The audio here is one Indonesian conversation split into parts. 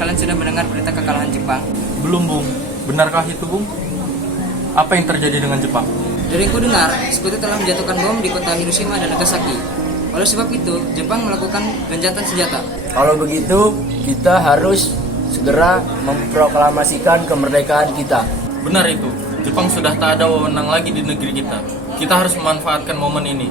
kalian sudah mendengar berita kekalahan Jepang? Belum, Bung. Benarkah itu, Bung? Apa yang terjadi dengan Jepang? Dari yang ku dengar, sekutu telah menjatuhkan bom di kota Hiroshima dan Nagasaki. Oleh sebab itu, Jepang melakukan gencatan senjata. Kalau begitu, kita harus segera memproklamasikan kemerdekaan kita. Benar itu. Jepang sudah tak ada wewenang lagi di negeri kita. Kita harus memanfaatkan momen ini.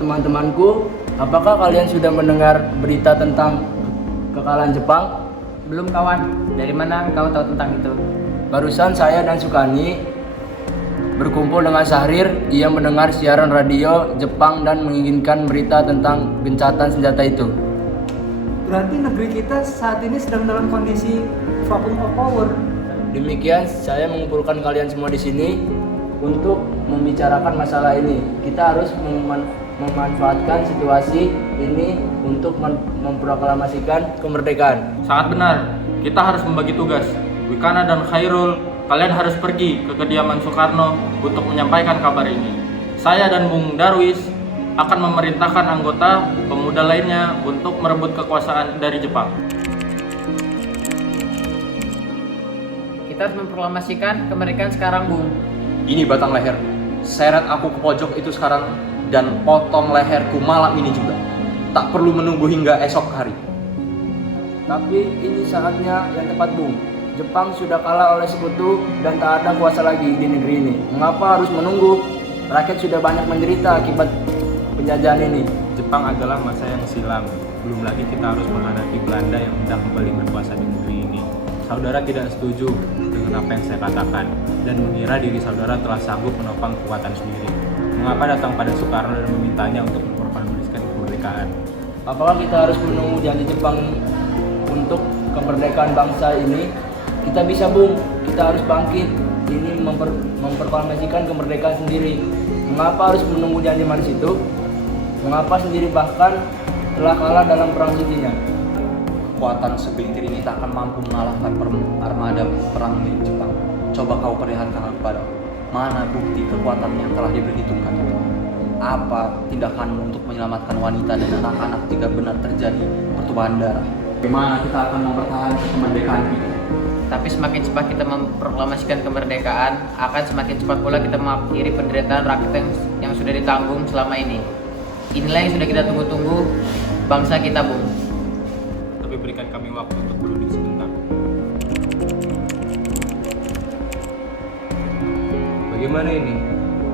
Teman-temanku, apakah kalian sudah mendengar berita tentang kekalahan Jepang? Belum kawan, dari mana kau tahu tentang itu? Barusan saya dan Sukani berkumpul dengan Syahrir. Ia mendengar siaran radio Jepang dan menginginkan berita tentang gencatan senjata itu. Berarti negeri kita saat ini sedang dalam kondisi vacuum of power. Demikian, saya mengumpulkan kalian semua di sini untuk membicarakan masalah ini. Kita harus memanfaatkan situasi ini untuk memproklamasikan kemerdekaan. Sangat benar. Kita harus membagi tugas. Wikana dan Khairul, kalian harus pergi ke kediaman Soekarno untuk menyampaikan kabar ini. Saya dan Bung Darwis akan memerintahkan anggota pemuda lainnya untuk merebut kekuasaan dari Jepang. Kita harus memproklamasikan kemerdekaan sekarang, Bung. Ini batang leher. Seret aku ke pojok itu sekarang dan potong leherku malam ini juga. Tak perlu menunggu hingga esok hari. Tapi ini saatnya yang tepat, Bung. Jepang sudah kalah oleh sekutu dan tak ada kuasa lagi di negeri ini. Mengapa harus menunggu? Rakyat sudah banyak menderita akibat penjajahan ini. Jepang adalah masa yang silam. Belum lagi kita harus menghadapi Belanda yang hendak kembali berkuasa di negeri ini. Saudara tidak setuju dengan apa yang saya katakan dan mengira diri saudara telah sanggup menopang kekuatan sendiri. Mengapa datang pada Soekarno dan memintanya untuk memproklamasikan kemerdekaan? Apakah kita harus menunggu janji Jepang untuk kemerdekaan bangsa ini? Kita bisa, Bung. Kita harus bangkit. Ini memproklamasikan kemerdekaan sendiri. Mengapa harus menunggu janji manis itu? Mengapa sendiri bahkan telah kalah dalam perang sucinya? Kekuatan segelintir ini tak akan mampu mengalahkan armada perang milik Jepang. Coba kau perlihatkan kepadaku. Mana bukti kekuatan yang telah diperhitungkan itu? Apa tindakanmu untuk menyelamatkan wanita dan anak-anak jika benar terjadi pertumpahan darah? Bagaimana kita akan mempertahankan kemerdekaan kita? Tapi semakin cepat kita memproklamasikan kemerdekaan, akan semakin cepat pula kita mengakhiri penderitaan rakyat yang sudah ditanggung selama ini. Inilah yang sudah kita tunggu-tunggu bangsa kita, Bung. Tapi berikan kami waktu untuk berunding sebentar. Bagaimana ini?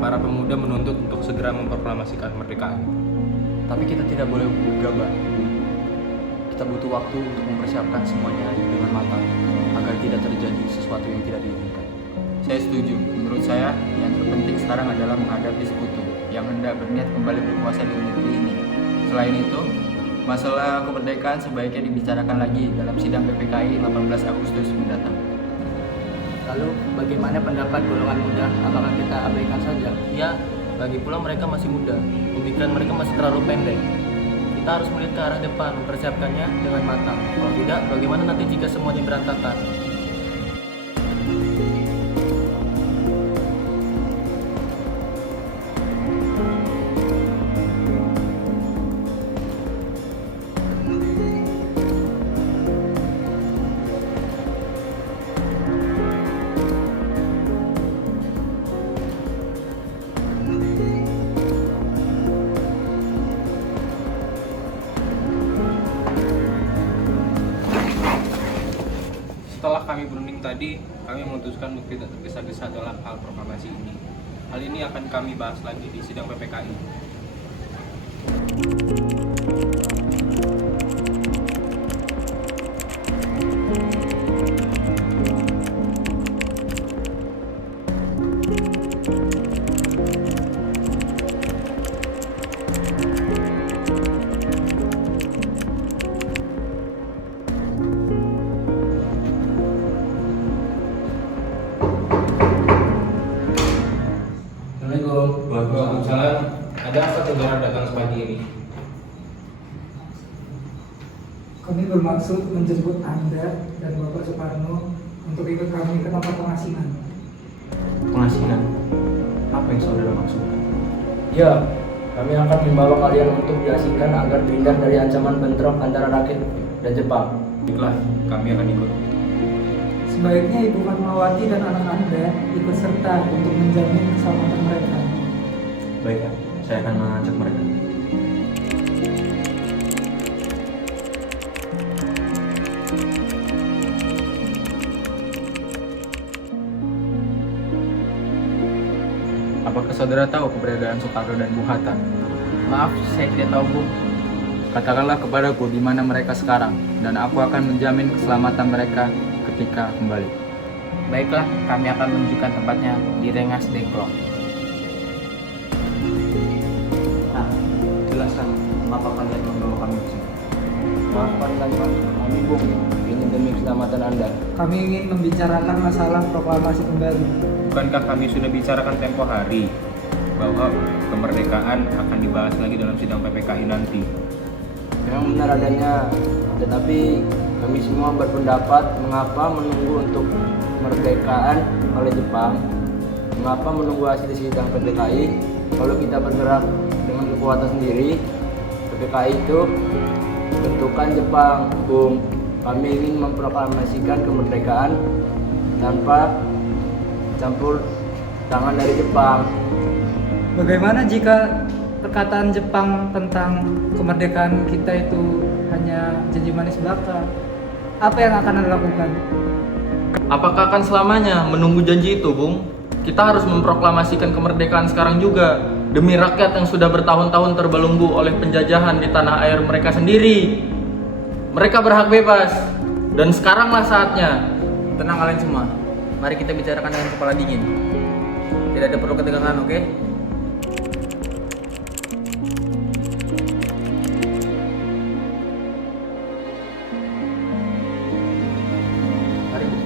Para pemuda menuntut untuk segera memproklamasikan kemerdekaan. Tapi kita tidak boleh gegabah. Kita butuh waktu untuk mempersiapkan semuanya dengan matang agar tidak terjadi sesuatu yang tidak diinginkan. Saya setuju. Menurut saya, yang terpenting sekarang adalah menghadapi sekutu yang hendak berniat kembali berkuasa di negeri ini. Selain itu, masalah kemerdekaan sebaiknya dibicarakan lagi dalam sidang PPKI 18 Agustus mendatang. Lalu bagaimana pendapat golongan muda? Apakah kita abaikan saja? Ya, bagi pula mereka masih muda. Pemikiran mereka masih terlalu pendek. Kita harus melihat ke arah depan, mempersiapkannya dengan matang. Kalau tidak, bagaimana nanti jika semuanya berantakan? Setelah kami berunding tadi, kami memutuskan untuk tidak tergesa-gesa dalam hal proklamasi ini. Hal ini akan kami bahas lagi di sidang PPKI. Waalaikumsalam. Ada apa saudara datang pagi ini? Kami bermaksud menjemput Anda dan Bapak Soekarno untuk ikut kami ke tempat pengasingan. Pengasingan? Apa yang saudara maksudkan? Ya, kami akan membawa kalian untuk diasingkan agar terhindar dari ancaman bentrok antara rakyat dan Jepang. Baiklah, kami akan ikut. Sebaiknya Ibu Fatmawati dan anak Anda ikut serta untuk menjamin keselamatan mereka. Baiklah, saya akan mengajak mereka. Apakah saudara tahu keberadaan Soekarno dan Bung Hatta? Maaf, saya tidak tahu, Bung. Katakanlah kepadaku di mana mereka sekarang, dan aku akan menjamin keselamatan mereka ketika kembali. Baiklah, kami akan menunjukkan tempatnya di Rengas Dengklok. Nah, jelaskan mengapa kalian membawa kami ke sini. Maafkan kami Bung, ini demi keselamatan Anda. Kami ingin membicarakan masalah proklamasi kembali. Bukankah kami sudah bicarakan tempo hari bahwa kemerdekaan akan dibahas lagi dalam sidang PPKI nanti? Memang benar adanya, tetapi kami semua berpendapat mengapa menunggu untuk kemerdekaan oleh Jepang, mengapa menunggu hasil sidang PPKI kalau kita bergerak dengan kekuatan sendiri. PPKI itu bentukan Jepang, Bung. Kami ingin memproklamasikan kemerdekaan tanpa campur tangan dari Jepang. Bagaimana jika perkataan Jepang tentang kemerdekaan kita itu hanya janji manis belaka? Apa yang akan Anda lakukan? Apakah akan selamanya menunggu janji itu, Bung? Kita harus memproklamasikan kemerdekaan sekarang juga, demi rakyat yang sudah bertahun-tahun terbelenggu oleh penjajahan di tanah air mereka sendiri. Mereka berhak bebas, dan sekaranglah saatnya. Tenang kalian semua. Mari kita bicarakan dengan kepala dingin. Tidak ada perlu ketegangan, oke? Mari, Bung.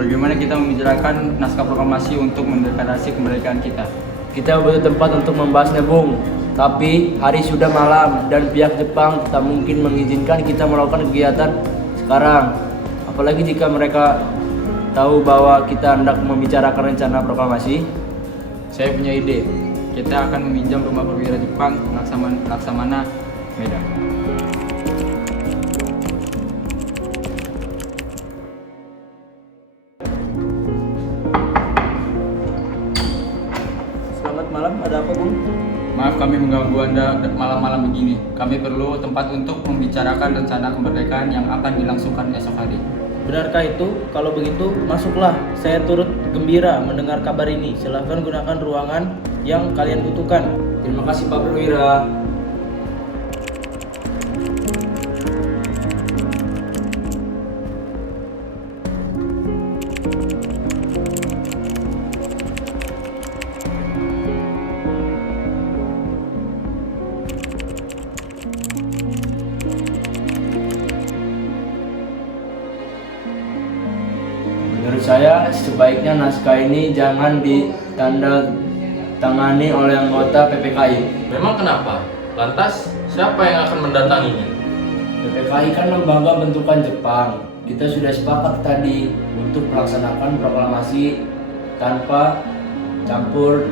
Bagaimana kita membicarakan naskah proklamasi untuk mendeklarasi kemerdekaan kita? Kita butuh tempat untuk membahasnya, Bung. Tapi hari sudah malam dan pihak Jepang tak mungkin mengizinkan kita melakukan kegiatan sekarang. Apalagi jika mereka tahu bahwa kita hendak membicarakan rencana proklamasi. Saya punya ide. Kita akan meminjam rumah perwira Jepang Laksamana, Medan. Selamat malam, ada apa, Bung? Maaf kami mengganggu Anda malam-malam begini. Kami perlu tempat untuk membicarakan rencana kemerdekaan yang akan dilangsungkan esok hari. Benarkah itu? Kalau begitu, masuklah. Saya turut gembira mendengar kabar ini. Silahkan gunakan ruangan yang kalian butuhkan. Terima kasih, Pak Perwira. Menurut saya, sebaiknya naskah ini jangan ditandatangani oleh anggota PPKI. Memang kenapa? Lantas, siapa yang akan mendatanginya? PPKI kan lembaga bentukan Jepang. Kita sudah sepakat tadi untuk melaksanakan proklamasi tanpa campur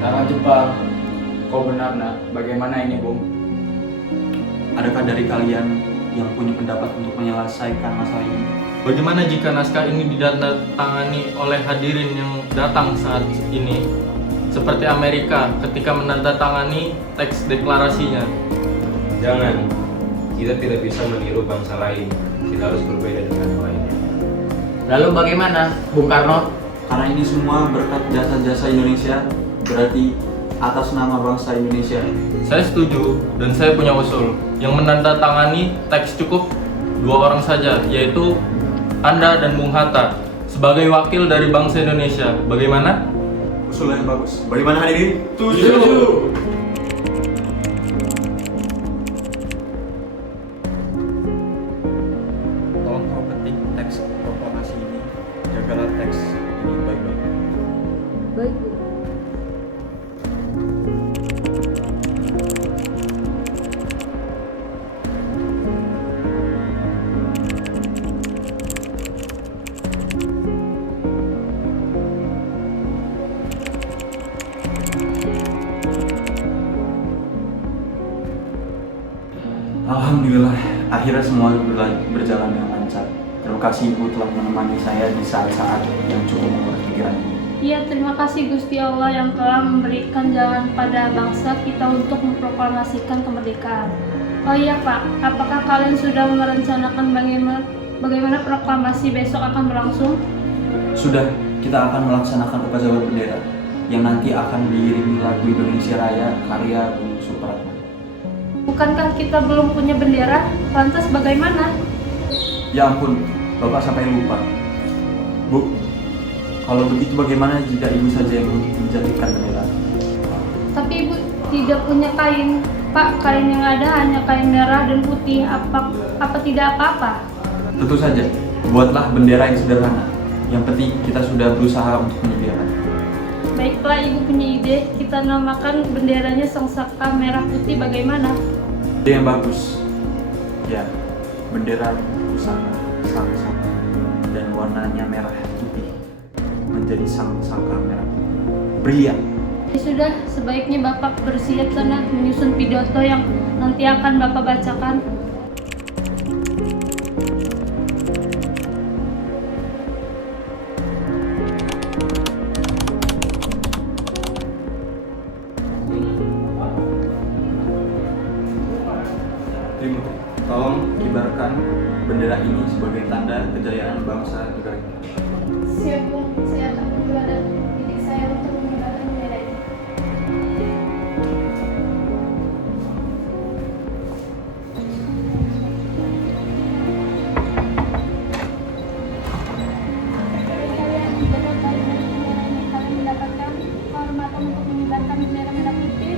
tangan Jepang. Kau benar, Nak. Bagaimana ini, Bung? Adakah dari kalian yang punya pendapat untuk menyelesaikan masalah ini? Bagaimana jika naskah ini ditandatangani oleh hadirin yang datang saat ini? Seperti Amerika ketika menandatangani teks deklarasinya. Jangan, kita tidak bisa meniru bangsa lain. Kita harus berbeda dengan yang lainnya. Lalu bagaimana, Bung Karno? Karena ini semua berkat jasa-jasa Indonesia, berarti atas nama bangsa Indonesia. Saya setuju dan saya punya usul. Yang menandatangani teks cukup 2 orang saja, yaitu Anda dan Bung Hatta sebagai wakil dari bangsa Indonesia. Bagaimana? Usul yang bagus. Bagaimana hadirin? Setuju. Tolong kau ketik teks proklamasi ini. Jagalah teks ini baik-baik. Baik, Bu. Alhamdulillah, akhirnya semua berjalan dengan lancar. Terima kasih Ibu telah menemani saya di saat-saat yang cukup menguras pikiran ini. Iya, terima kasih Gusti Allah yang telah memberikan jalan pada bangsa kita untuk memproklamasikan kemerdekaan. Oh iya Pak, apakah kalian sudah merencanakan bagaimana proklamasi besok akan berlangsung? Sudah, kita akan melaksanakan upacara bendera yang nanti akan diiringi lagu Indonesia Raya karya Bung Supratman. Bukankah kita belum punya bendera? Lantas bagaimana? Ya ampun, Bapak sampai lupa. Bu, kalau begitu bagaimana jika Ibu saja yang menjadikan bendera? Tapi Ibu tidak punya kain. Pak, kain yang ada hanya kain merah dan putih. Apa tidak apa-apa? Tentu saja, buatlah bendera yang sederhana. Yang penting kita sudah berusaha untuk menyediakan. Baiklah, Ibu punya ide. Kita namakan benderanya Sangsaka Merah Putih. Bagaimana? Ide yang bagus. Ya, bendera pusaka Sangsaka dan warnanya merah putih menjadi Sangsaka merah putih. Brilian. Ya sudah, sebaiknya Bapak bersiap sana menyusun pidato yang nanti akan Bapak bacakan. Timur, tolong kibarkan bendera ini sebagai tanda kejayaan bangsa negara kita. Siap, Bung. Saya akan mengibarkan didik saya untuk mengibarkan bendera ini. Kalian benar dari bendera ini kalian mendapatkan kehormatan untuk mengibarkan bendera merah putih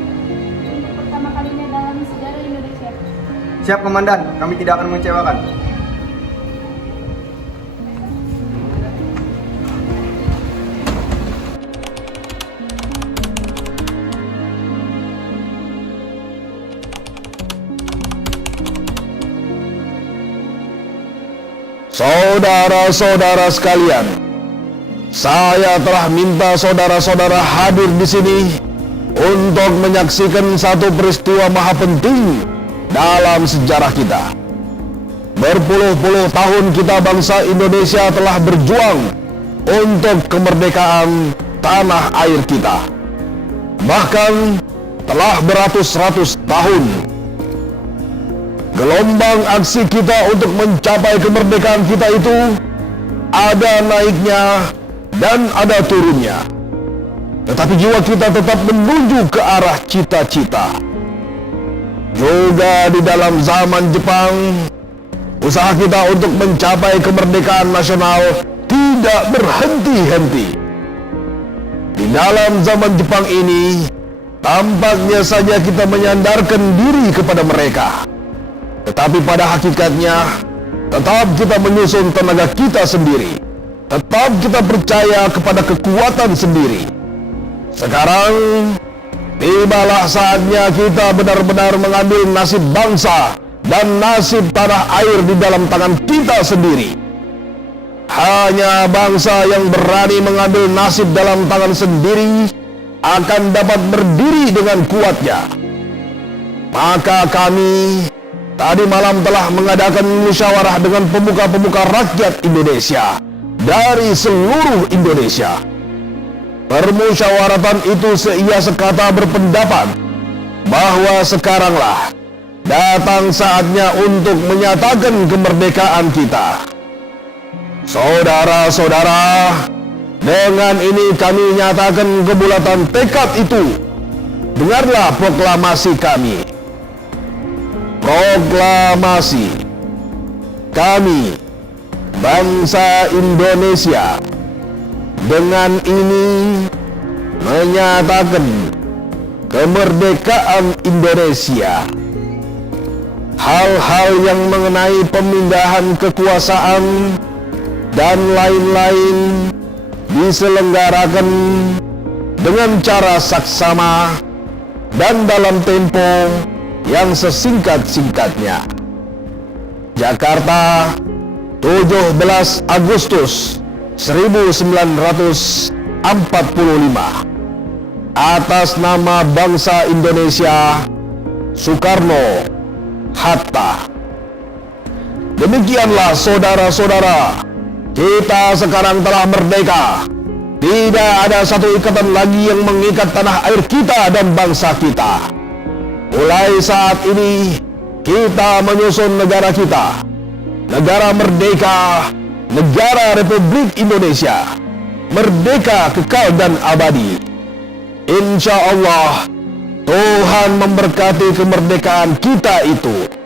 untuk pertama kalinya dalam sejarah Indonesia. Siap Komandan, kami tidak akan mengecewakan. Saudara-saudara sekalian, saya telah minta saudara-saudara hadir di sini untuk menyaksikan satu peristiwa maha penting dalam sejarah kita. Berpuluh-puluh tahun kita bangsa Indonesia telah berjuang untuk kemerdekaan tanah air kita. Bahkan telah beratus-ratus tahun. Gelombang aksi kita untuk mencapai kemerdekaan kita itu ada naiknya dan ada turunnya. Tetapi jiwa kita tetap menuju ke arah cita-cita. Juga di dalam zaman Jepang, usaha kita untuk mencapai kemerdekaan nasional tidak berhenti-henti. Di dalam zaman Jepang ini, tampaknya saja kita menyandarkan diri kepada mereka. Tetapi pada hakikatnya, tetap kita menyusun tenaga kita sendiri. Tetap kita percaya kepada kekuatan sendiri. Sekarang, tibalah saatnya kita benar-benar mengambil nasib bangsa dan nasib tanah air di dalam tangan kita sendiri. Hanya bangsa yang berani mengambil nasib dalam tangan sendiri akan dapat berdiri dengan kuatnya. Maka kami tadi malam telah mengadakan musyawarah dengan pemuka-pemuka rakyat Indonesia dari seluruh Indonesia. Permusyawaratan itu seia sekata berpendapat bahwa sekaranglah datang saatnya untuk menyatakan kemerdekaan kita. Saudara-saudara, dengan ini kami nyatakan kebulatan tekad itu dengarlah proklamasi kami. Proklamasi. Kami, bangsa Indonesia, dengan ini menyatakan kemerdekaan Indonesia. Hal-hal yang mengenai pemindahan kekuasaan dan lain-lain diselenggarakan dengan cara saksama dan dalam tempo yang sesingkat-singkatnya. Jakarta, 17 Agustus 1945. Atas nama bangsa Indonesia, Soekarno Hatta. Demikianlah saudara-saudara, kita sekarang telah merdeka. Tidak ada satu ikatan lagi yang mengikat tanah air kita dan bangsa kita. Mulai saat ini, kita menyusun negara kita. Negara merdeka, negara Republik Indonesia. Merdeka kekal dan abadi. Insya Allah, Tuhan memberkati kemerdekaan kita itu.